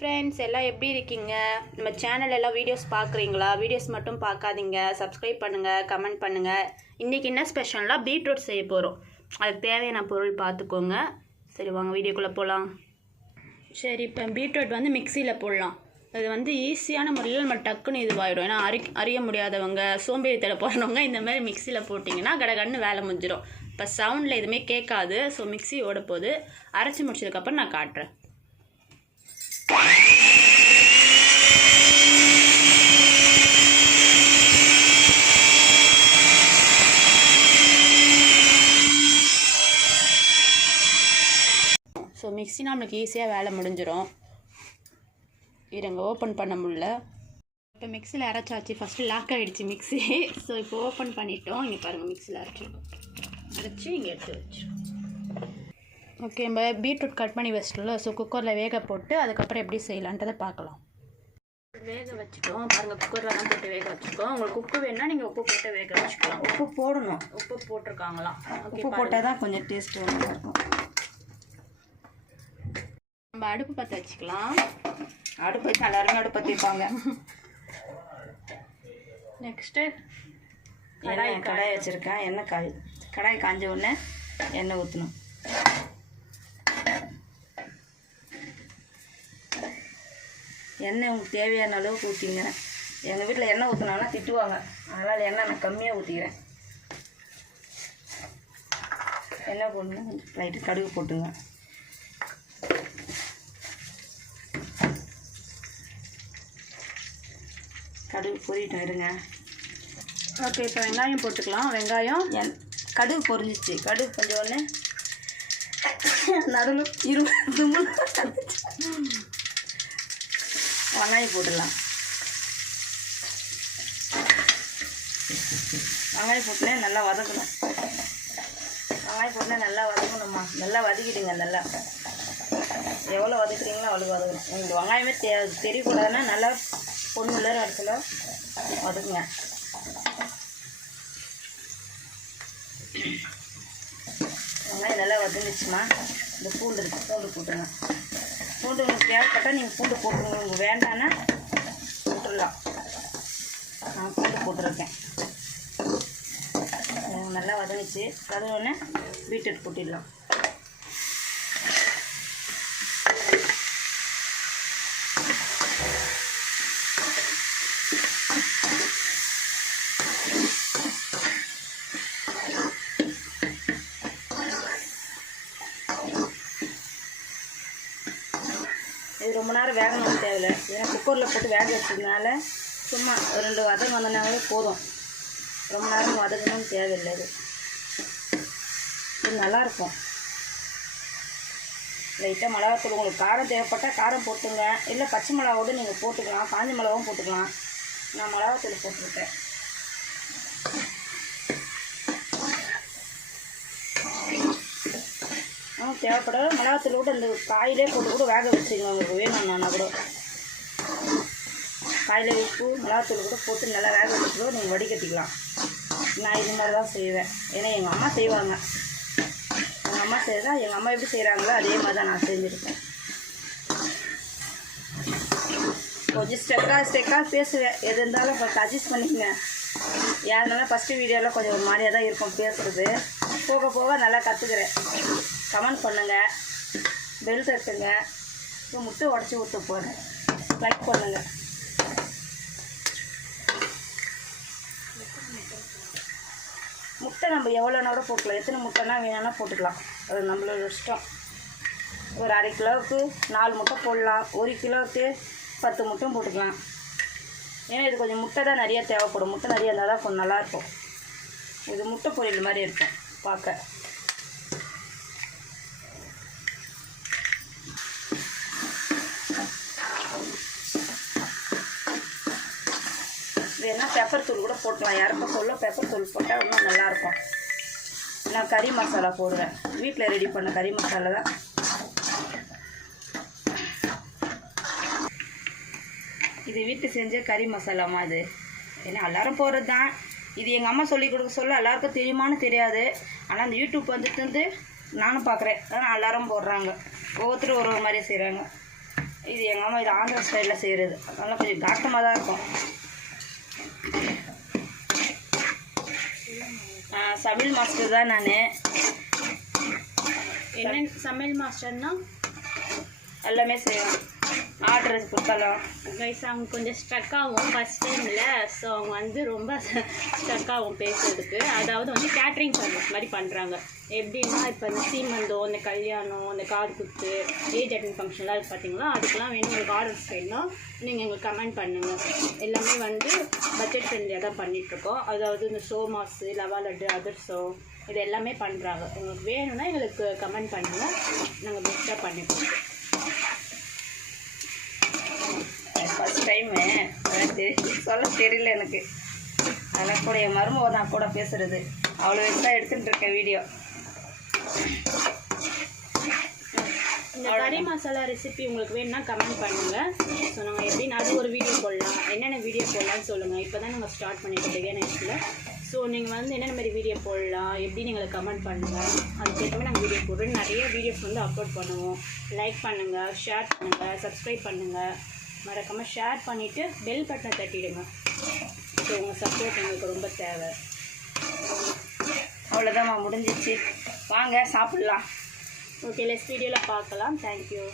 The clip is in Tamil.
ஃப்ரெண்ட்ஸ் எல்லாம் எப்படி இருக்கீங்க? நம்ம சேனல் எல்லாம் வீடியோஸ் பார்க்குறீங்களா? வீடியோஸ் மட்டும் பார்க்காதீங்க, சப்ஸ்கிரைப் பண்ணுங்கள், கமெண்ட் பண்ணுங்கள். இன்றைக்கி என்ன ஸ்பெஷல்னால் பீட்ரூட் செய்ய போகிறோம். அதுக்கு தேவையான பொருள் பார்த்துக்கோங்க. சரி வாங்க வீடியோக்குள்ளே போகலாம். சரி இப்போ பீட்ரூட் மிக்சியில் போடலாம். அது ஈஸியான முறையில் நம்ம டக்குன்னு இதுவாகிடும். ஏன்னா அறிய முடியாதவங்க, சோம்பேறித்தலை போடுறவங்க இந்த மாதிரி மிக்சியில் போட்டிங்கன்னா கடகடன்னு வேலை முடிஞ்சிடும். இப்போ சவுண்டில் எதுவுமே கேட்காது. ஸோ மிக்சி ஓட போது அரைச்சி முடிச்சதுக்கப்புறம் நான் காட்டுறேன். ஸோ மிக்ஸினா நம்மளுக்கு ஈஸியாக வேலை முடிஞ்சிடும். இருங்க ஓப்பன் பண்ண முடியல. இப்போ மிக்சியில் அரைச்சாச்சு. ஃபஸ்ட்டு லாக் ஆகிடுச்சு மிக்ஸி. ஸோ இப்போ ஓப்பன் பண்ணிட்டோம். இங்கே பாருங்கள் மிக்சியில் அரைச்சி இங்கே எடுத்து வச்சிடும். ஓகே நம்ம பீட்ரூட் கட் பண்ணி வச்சிட்டோம்ல. ஸோ குக்கரில் வேக போட்டு அதுக்கப்புறம் எப்படி செய்யலான்றதை பார்க்கலாம். வேக வச்சுட்டோம் பாருங்கள். குக்கர்லாம் போட்டு வேக வச்சுருக்கோம். உங்களுக்கு உப்பு வேணால் நீங்கள் உப்பு போட்டு வேக வச்சுக்கலாம். உப்பு போடணும். உப்பு போட்டிருக்காங்களாம். உப்பு போட்டால் தான் கொஞ்சம் டேஸ்ட்டு இருக்கும். நம்ம அடுப்பு பற்ற வச்சுக்கலாம். அடுப்பு வச்சு எல்லாருமே அடுப்பு பற்றிருப்பாங்க. நெக்ஸ்ட்டு கடாய் வச்சுருக்கேன். எண்ணெய் கடாய் காஞ்ச உடனே எண்ணெய் ஊற்றணும். எண்ணெய் உங்களுக்கு தேவையான அளவுக்கு ஊற்றிங்க. எங்கள் வீட்டில் எண்ணெய் ஊற்றினாங்கன்னா திட்டுவாங்க. அதனால் எண்ணெய் நான் கம்மியாக ஊற்றிக்கிறேன். எண்ணெய் போடணும். லைட்டு கடுகு போட்டுங்க. கடுகு பொரியட்டும் இருங்க. ஓகே இப்போ வெங்காயம் போட்டுக்கலாம். வெங்காயம் கடுகு பொரிஞ்சிச்சு. கடுகு கொஞ்சம் ஒன்று நடுவில் வெங்காயம் போட்டுடலாம். வெங்காயம் போட்டுனே நல்லா வதக்கணும். வெங்காயம் போட்டுனே நல்லா வதக்கணும்மா. நல்லா வதக்கிடுங்க. நல்லா எவ்வளோ வதக்குறீங்களோ அவ்வளோ வதக்கணும். உங்களுக்கு வெங்காயமே தெரியக்கூடாதுன்னா நல்லா பொண்ணுள்ள இடத்துல வதக்குங்க. வெங்காயம் நல்லா வதங்கிச்சுன்னா இந்த பூண்டு இருக்குது. பூண்டு போட்டுருங்க. பூண்டு உங்களுக்கு தேவைப்பட்டால் நீங்கள் பூண்டு போட்டுருங்க. உங்களுக்கு வேண்டான்னா போட்டுடலாம். நான் பூண்டு போட்டுருக்கேன். நல்லா வதங்கிச்சு. வதங்கினோடனே பீட்ரூட் போட்டிடலாம். இது ரொம்ப நேரம் வேகணும் தேவையில்லை. ஏன்னா குக்கரில் போட்டு வேக வச்சதுனால சும்மா ஒரு 2 வதங்க வந்தனாலே போதும். ரொம்ப நேரம் வதங்கணும்னு தேவையில்லை. இது நல்லாயிருக்கும். லைட்டாக மிளகாத்தூள் உங்களுக்கு காரம் தேவைப்பட்டால் காரம் போட்டுங்க. இல்லை பச்சை மிளகாவோடு நீங்கள் போட்டுக்கலாம். காஞ்ச மிளகாவும் போட்டுக்கலாம். நான் மிளகாத்தூள் போட்டுருக்கேன். தேவைப்பட மிளகாத்தூள் கூட இந்த காயிலே போட்டு கூட வேக வச்சுருங்க. உங்களுக்கு வேணும்னா கூட காயில உப்பு மிளகாத்தூள் கூட போட்டு நல்லா வேக வச்சு கூட நீங்கள் வடிகட்டிக்கலாம். நான் இது மாதிரி தான் செய்வேன். ஏன்னா எங்கள் அம்மா செய்வாங்க. எங்கள் அம்மா செய்தா எங்கள் அம்மா எப்படி செய்கிறாங்களோ அதே மாதிரி தான் நான் செஞ்சுருக்கேன். கொஞ்சம் ஸ்டெக்காக பேசுவேன். எது இருந்தாலும் கொஞ்சம் அட்ஜஸ்ட் பண்ணிக்கங்க. யாருனாலும் ஃபஸ்ட்டு வீடியோவில் கொஞ்சம் ஒரு மாதிரியாக தான் இருக்கும் பேசுகிறது. போக போக நல்லா கற்றுக்கிறேன். கமெண்ட் பண்ணுங்கள், பெல் தட்டுங்க. இப்போ முட்டை உடச்சி ஊற்ற போகிறேன். லைக் பண்ணுங்கள். முட்டை நம்ம எவ்வளோனா கூட போட்டுக்கலாம். எத்தனை முட்டைனா வேணும்னா போட்டுக்கலாம். அது நம்மளோட இஷ்டம். ஒரு 1/2 கிலோவுக்கு 4 முட்டை போடலாம். 1 கிலோவுக்கு 10 முட்டையும் போட்டுக்கலாம். ஏன்னா இது கொஞ்சம் முட்டை தான் நிறையா தேவைப்படும். முட்டை நிறையா இருந்தால் தான் கொஞ்சம் நல்லாயிருக்கும். இது முட்டை பொரியல் மாதிரி இருக்கும் பார்க்க. வேணால் பெப்பர் தூள் கூட போட்டுக்கலாம். இறக்க சொல்ல பெப்பர் தூள் போட்டால் இன்னும் நல்லாயிருக்கும். நான் கறி மசாலா போடுவேன். வீட்டில் ரெடி பண்ண கறி மசாலா தான். இது வீட்டு செஞ்ச கறி மசாலாமா இது. ஏன்னா எல்லோரும் போடுறது தான். இது எங்கள் அம்மா சொல்லி கொடுக்க சொல்ல எல்லாருக்கும் தெரியுமான்னு தெரியாது. ஆனால் அந்த யூடியூப் வந்துட்டு நானும் பார்க்குறேன். ஆனால் எல்லாரும் போடுறாங்க. ஒவ்வொருத்தரும் ஒரு ஒரு மாதிரி செய்கிறாங்க. இது எங்கள் அம்மா இது ஆந்திரா ஸ்டைலில் செய்கிறது, அதனால் கொஞ்சம் காட்டமாக தான் இருக்கும். சமையல் மாஸ்டர் தான் நான். என்ன சமையல் மாஸ்டர்னா எல்லாமே செய்வேன், ஆர்டர் கொடுத்தாலும். கைஸ் அவங்க கொஞ்சம் ஸ்ட்ரக் ஆகும் ஃபஸ்ட் டைமில். ஸோ அவங்க வந்து ரொம்ப ஸ்ட்ரக் ஆகும் பேசுறதுக்கு. அதாவது வந்து கேட்ரிங் சர்வீஸ் மாதிரி பண்ணுறாங்க. எப்படின்னா இப்போ இந்த சீமந்தம், இந்த கல்யாணம், இந்த காது குத்து, ஏஜ் அட்டன் ஃபங்க்ஷன்லாம் இருக்குது பார்த்தீங்களா, அதுக்கெலாம் வேணும் உங்களுக்கு ஆர்டர்ஸ் வேணும்னா நீங்கள் எங்களுக்கு கமெண்ட் பண்ணுங்கள். எல்லாமே வந்து பட்ஜெட் ஃப்ரெண்ட்லியாக தான் பண்ணிகிட்ருக்கோம். அதாவது இந்த சோமாஸு, லவா லட்டு, அதிரசம் இது எல்லாமே பண்ணுறாங்க. உங்களுக்கு வேணும்னா எங்களுக்கு கமெண்ட் பண்ணுங்கள், நாங்கள் பெஸ்ட்டாக பண்ணிப்போம். ஃபஸ்ட் டைமு சொல்ல தெரியல எனக்கு, அதனால் கூட என் மருமக தான் கூட பேசுகிறது. அவ்வளோ தான் எடுத்துகிட்டு இருக்கேன் வீடியோ. இந்த கறி மசாலா ரெசிபி உங்களுக்கு வேணும்னா கமெண்ட் பண்ணுங்கள். ஸோ நாங்கள் எப்படின்னு அது ஒரு வீடியோ போடலாம், என்னென்ன வீடியோ போடலான்னு சொல்லுங்கள். இப்போ தான் நாங்கள் ஸ்டார்ட் பண்ணிட்டோம் பிகினர்ஸில். ஸோ நீங்கள் வந்து என்னென்ன மாதிரி வீடியோ போடலாம் எப்படின்னு எங்களுக்கு கமெண்ட் பண்ணுங்கள். அதுக்கேற்ற நாங்கள் வீடியோ போடுறோம். நிறைய வீடியோஸ் வந்து அப்லோட் பண்ணுவோம். லைக் பண்ணுங்கள், ஷேர் பண்ணுங்கள், சப்ஸ்கிரைப் பண்ணுங்கள். மறக்காமல் ஷேர் பண்ணிவிட்டு பெல் பட்டனை தட்டிடுங்க. ஸோ உங்கள் சப்போர்ட் எங்களுக்கு ரொம்ப தேவை. அவ்வளோதாம்மா, முடிஞ்சிச்சு. வாங்க சாப்பிட்லாம். ஓகே, நெக்ஸ்ட் வீடியோவில் பார்க்கலாம். தேங்க்யூ.